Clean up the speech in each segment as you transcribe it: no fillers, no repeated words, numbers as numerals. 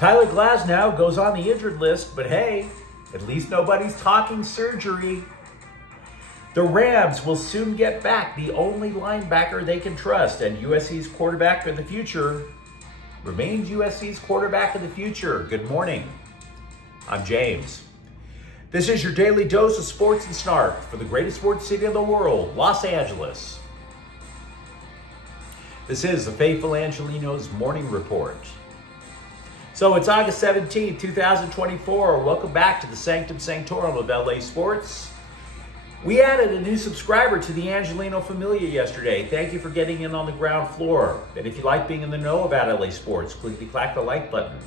Tyler Glasnow goes on the injured list, but hey, at least nobody's talking surgery. The Rams will soon get back the only linebacker they can trust, and USC's quarterback for the future remains USC's quarterback of the future. Good morning. I'm James. This is your daily dose of sports and snark for the greatest sports city in the world, Los Angeles. This is the Faithful Angelenos Morning Report. So it's August 17th, 2024. Welcome back to the Sanctum Sanctorum of LA Sports. We added a new subscriber to the Angeleno Familia yesterday. Thank you for getting in on the ground floor. And if you like being in the know about LA Sports, clickety-clack the like button.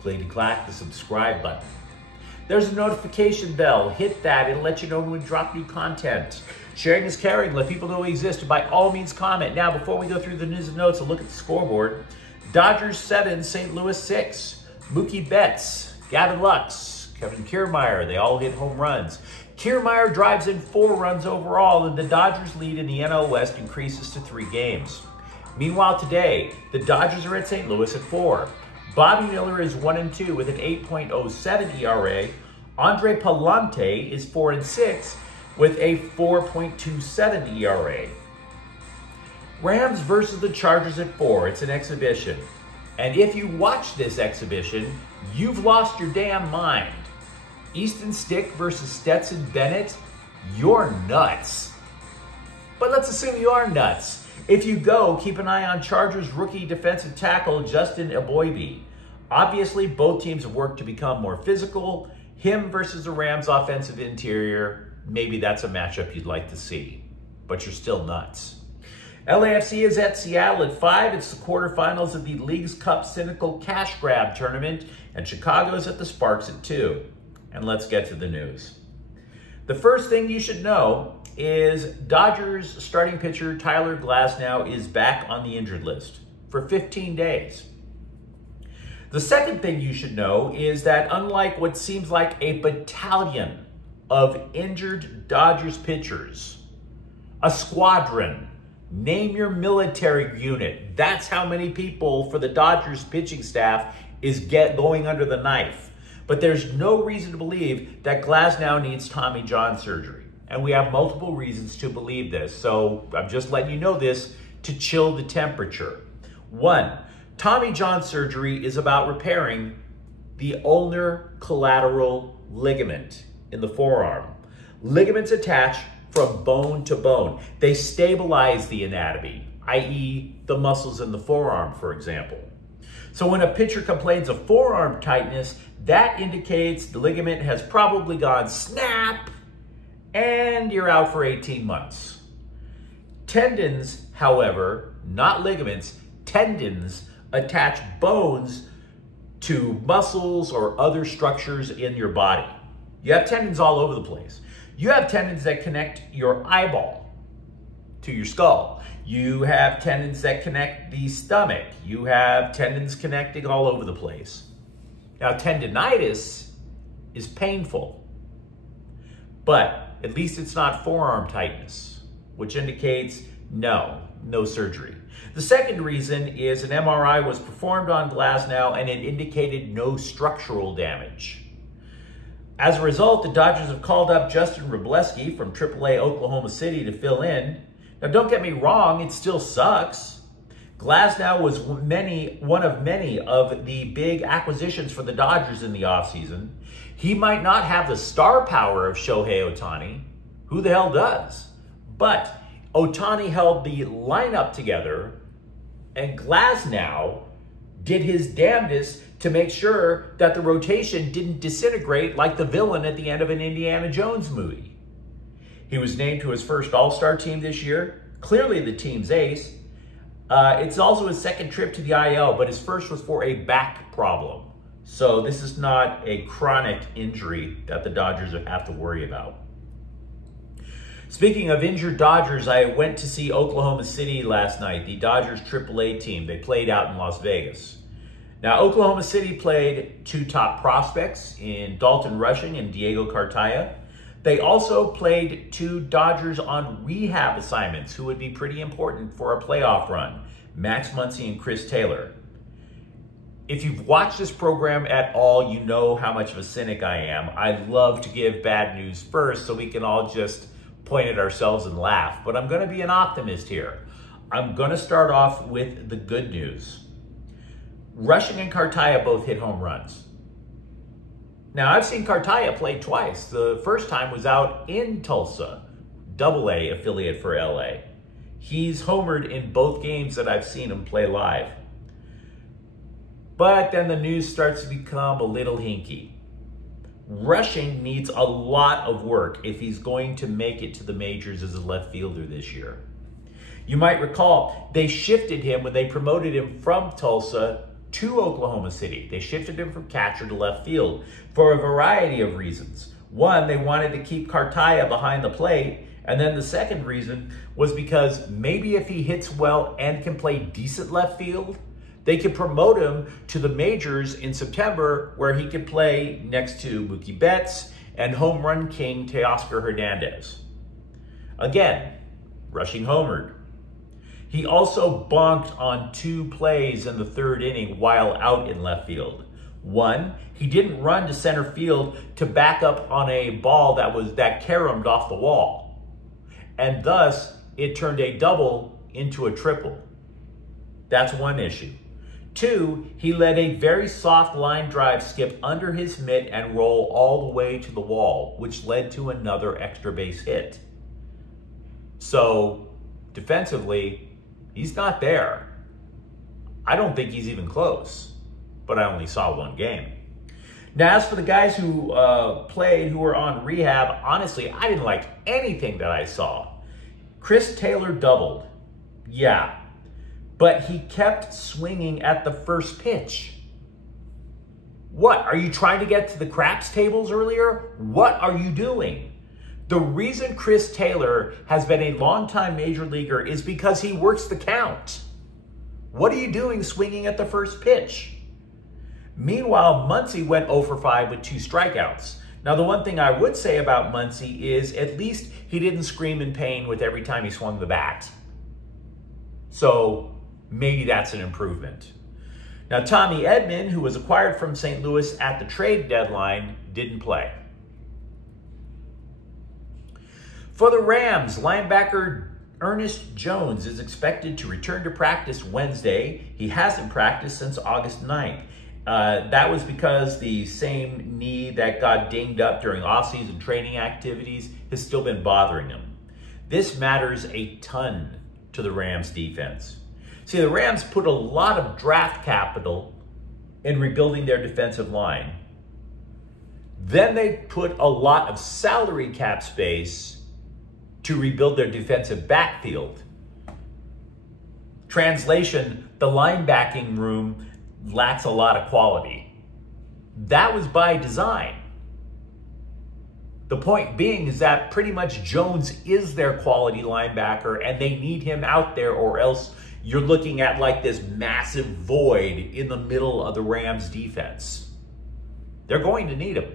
Clickety-clack the subscribe button. There's a notification bell. Hit that. It'll let you know when we drop new content. Sharing is caring. Let people know we exist. And by all means, comment. Now, before we go through the news and notes, a look at the scoreboard. Dodgers 7, St. Louis 6. Mookie Betts, Gavin Lux, Kevin Kiermaier, they all hit home runs. Kiermaier drives in 4 runs overall, and the Dodgers lead in the NL West increases to 3 games. Meanwhile, today, the Dodgers are at St. Louis at 4. Bobby Miller is 1-2 with an 8.07 ERA. Andre Palante is 4-6 with a 4.27 ERA. Rams versus the Chargers at 4. It's an exhibition. And if you watch this exhibition, you've lost your damn mind. Easton Stick versus Stetson Bennett, you're nuts. But let's assume you are nuts. If you go, keep an eye on Chargers rookie defensive tackle Justin Eboigbe. Obviously, both teams have worked to become more physical. Him versus the Rams offensive interior, maybe that's a matchup you'd like to see. But you're still nuts. LAFC is at Seattle at 5. It's the quarterfinals of the Leagues Cup Cynical Cash Grab Tournament, and Chicago's at the Sparks at 2. And let's get to the news. The first thing you should know is Dodgers starting pitcher Tyler Glasnow is back on the injured list for 15 days. The second thing you should know is that unlike what seems like a battalion of injured Dodgers pitchers, a squadron, name your military unit. That's how many people for the Dodgers pitching staff is going under the knife. But there's no reason to believe that Glasnow needs Tommy John surgery. And we have multiple reasons to believe this. So I'm just letting you know this to chill the temperature. 1, Tommy John surgery is about repairing the ulnar collateral ligament in the forearm. Ligaments attach from bone to bone. They stabilize the anatomy, i.e. the muscles in the forearm, for example. So when a pitcher complains of forearm tightness, that indicates the ligament has probably gone snap and you're out for 18 months. Tendons, however, not ligaments, tendons attach bones to muscles or other structures in your body. You have tendons all over the place. You have tendons that connect your eyeball to your skull. You have tendons that connect the stomach. You have tendons connecting all over the place. Now, tendinitis is painful, but at least it's not forearm tightness, which indicates no surgery. The second reason is an MRI was performed on Glasnow and it indicated no structural damage. As a result, the Dodgers have called up Justin Wrobleski from AAA Oklahoma City to fill in. Now, don't get me wrong, it still sucks. Glasnow was one of many of the big acquisitions for the Dodgers in the offseason. He might not have the star power of Shohei Ohtani. Who the hell does? But Ohtani held the lineup together, and Glasnow did his damnedest to make sure that the rotation didn't disintegrate like the villain at the end of an Indiana Jones movie. He was named to his first All-Star team this year, clearly the team's ace. It's also his second trip to the IL, but his first was for a back problem. So this is not a chronic injury that the Dodgers have to worry about. Speaking of injured Dodgers, I went to see Oklahoma City last night, the Dodgers AAA team. They played out in Las Vegas. Now, Oklahoma City played 2 top prospects in Dalton Rushing and Diego Cartaya. They also played 2 Dodgers on rehab assignments who would be pretty important for a playoff run, Max Muncy and Chris Taylor. If you've watched this program at all, you know how much of a cynic I am. I love to give bad news first so we can all just point at ourselves and laugh. But I'm going to be an optimist here. I'm going to start off with the good news. Rushing and Cartaya both hit home runs. Now, I've seen Cartaya play twice. The first time was out in Tulsa, AA affiliate for LA. He's homered in both games that I've seen him play live. But then the news starts to become a little hinky. Rushing needs a lot of work if he's going to make it to the majors as a left fielder this year. You might recall they shifted him when they promoted him from Tulsa to Oklahoma City. They shifted him from catcher to left field for a variety of reasons. One, they wanted to keep Cartaya behind the plate. And then the second reason was because maybe if he hits well and can play decent left field, they could promote him to the majors in September where he could play next to Mookie Betts and home run king Teoscar Hernandez. Again, Rushing homered. He also bonked on 2 plays in the 3rd inning while out in left field. One, he didn't run to center field to back up on a ball that caromed off the wall. And thus, it turned a double into a triple. That's one issue. 2, he let a very soft line drive skip under his mitt and roll all the way to the wall, which led to another extra base hit. So, defensively, he's not there. I don't think he's even close, but I only saw 1 game. Now, as for the guys who played, who were on rehab, honestly, I didn't like anything that I saw. Chris Taylor doubled. Yeah. But he kept swinging at the first pitch. What? Are you trying to get to the craps tables earlier? What are you doing? The reason Chris Taylor has been a longtime major leaguer is because he works the count. What are you doing swinging at the first pitch? Meanwhile, Muncy went 0 for 5 with 2 strikeouts. Now, the one thing I would say about Muncy is at least he didn't scream in pain with every time he swung the bat. So maybe that's an improvement. Now, Tommy Edman, who was acquired from St. Louis at the trade deadline, didn't play. For the Rams, linebacker Ernest Jones is expected to return to practice Wednesday. He hasn't practiced since August 9th. That was because the same knee that got dinged up during off-season training activities has still been bothering him. This matters a ton to the Rams defense. See, the Rams put a lot of draft capital in rebuilding their defensive line. Then they put a lot of salary cap space to rebuild their defensive backfield. Translation, the linebacking room lacks a lot of quality. That was by design. The point being is that pretty much Jones is their quality linebacker and they need him out there, or else you're looking at like this massive void in the middle of the Rams defense. They're going to need him.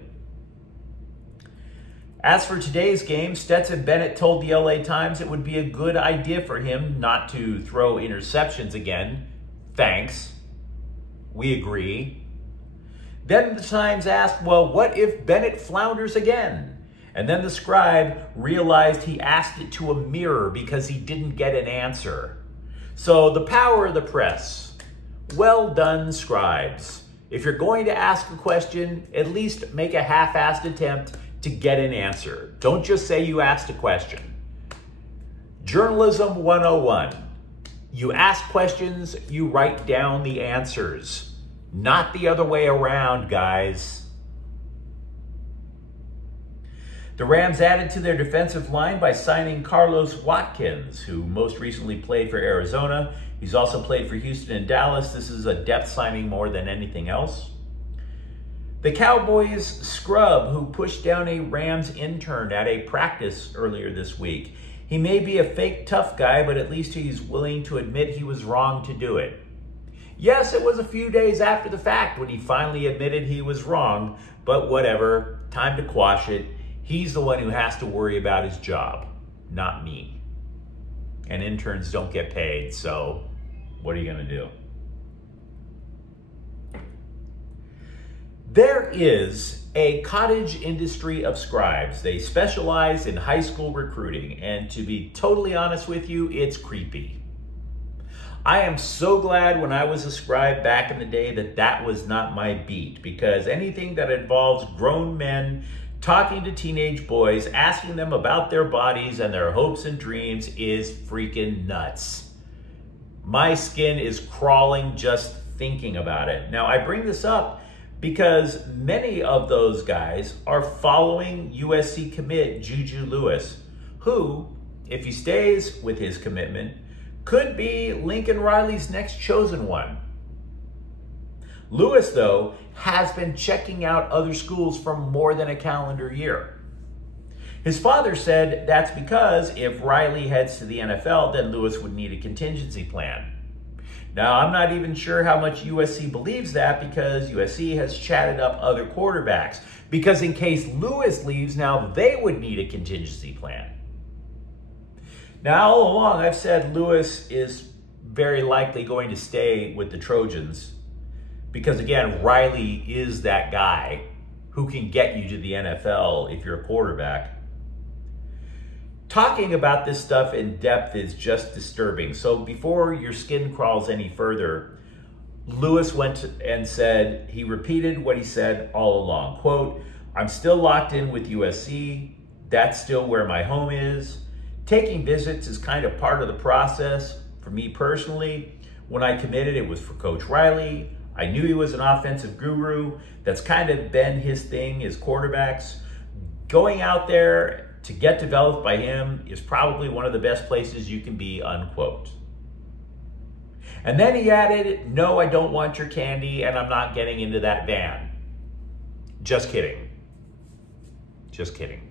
As for today's game, Stetson Bennett told the LA Times it would be a good idea for him not to throw interceptions again. Thanks. We agree. Then the Times asked, well, what if Bennett flounders again? And then the scribe realized he asked it to a mirror because he didn't get an answer. So the power of the press. Well done, scribes. If you're going to ask a question, at least make a half-assed attempt to get an answer. Don't just say you asked a question. Journalism 101. You ask questions, you write down the answers. Not the other way around, guys. The Rams added to their defensive line by signing Carlos Watkins, who most recently played for Arizona. He's also played for Houston and Dallas. This is a depth signing more than anything else. The Cowboys scrub who pushed down a Rams intern at a practice earlier this week. He may be a fake tough guy, but at least he's willing to admit he was wrong to do it. Yes, it was a few days after the fact when he finally admitted he was wrong, but whatever, time to quash it. He's the one who has to worry about his job, not me. And interns don't get paid, so what are you going to do? There is a cottage industry of scribes. They specialize in high school recruiting, and to be totally honest with you, it's creepy. I am so glad when I was a scribe back in the day that was not my beat, because anything that involves grown men talking to teenage boys, asking them about their bodies and their hopes and dreams is freaking nuts. My skin is crawling just thinking about it. Now, I bring this up because many of those guys are following USC commit Juju Lewis, who, if he stays with his commitment, could be Lincoln Riley's next chosen one. Lewis, though, has been checking out other schools for more than a calendar year. His father said that's because if Riley heads to the NFL, then Lewis would need a contingency plan. Now, I'm not even sure how much USC believes that, because USC has chatted up other quarterbacks. Because in case Lewis leaves, now they would need a contingency plan. Now, all along, I've said Lewis is very likely going to stay with the Trojans because, again, Riley is that guy who can get you to the NFL if you're a quarterback. Talking about this stuff in depth is just disturbing. So before your skin crawls any further, Lewis went and said, he repeated what he said all along. Quote, "I'm still locked in with USC. That's still where my home is. Taking visits is kind of part of the process. For me personally, when I committed, it was for Coach Riley. I knew he was an offensive guru. That's kind of been his thing, his quarterbacks. Going out there to get developed by him is probably one of the best places you can be," unquote. And then he added, "No, I don't want your candy, and I'm not getting into that van." Just kidding. Just kidding.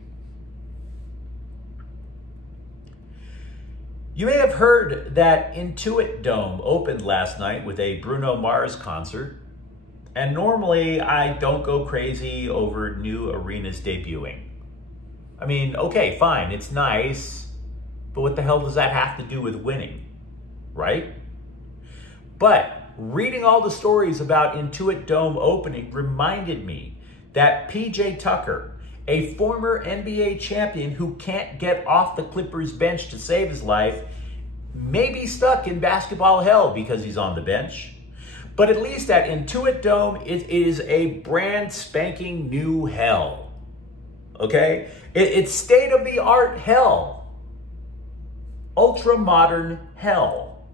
You may have heard that Intuit Dome opened last night with a Bruno Mars concert. And normally I don't go crazy over new arenas debuting. I mean, okay, fine, it's nice, but what the hell does that have to do with winning, right? But reading all the stories about Intuit Dome opening reminded me that PJ Tucker, a former NBA champion who can't get off the Clippers bench to save his life, may be stuck in basketball hell because he's on the bench. But at least at Intuit Dome, it is a brand spanking new hell. Okay? It's state-of-the-art hell. Ultra-modern hell.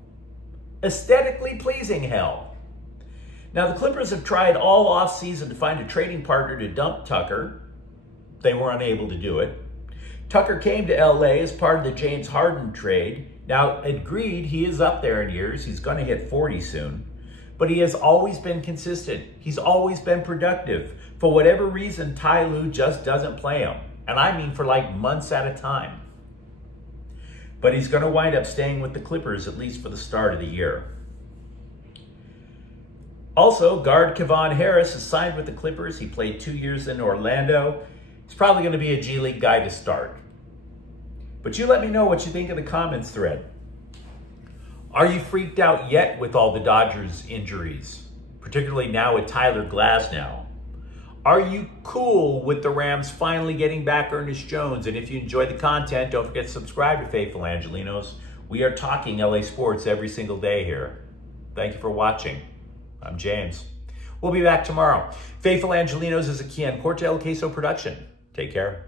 Aesthetically pleasing hell. Now, the Clippers have tried all offseason to find a trading partner to dump Tucker. They were unable to do it. Tucker came to LA as part of the James Harden trade. Now, agreed, he is up there in years. He's going to hit 40 soon. But he has always been consistent. He's always been productive. For whatever reason, Ty Lue just doesn't play him. And I mean for like months at a time. But he's going to wind up staying with the Clippers, at least for the start of the year. Also, guard Kevon Harris is signed with the Clippers. He played 2 years in Orlando. He's probably going to be a G League guy to start. But you let me know what you think in the comments thread. Are you freaked out yet with all the Dodgers injuries, particularly now with Tyler Glasnow? Are you cool with the Rams finally getting back Ernest Jones? And if you enjoy the content, don't forget to subscribe to Faithful Angelenos. We are talking LA sports every single day here. Thank you for watching. I'm James. We'll be back tomorrow. Faithful Angelenos is a Kian Corte El Queso production. Take care.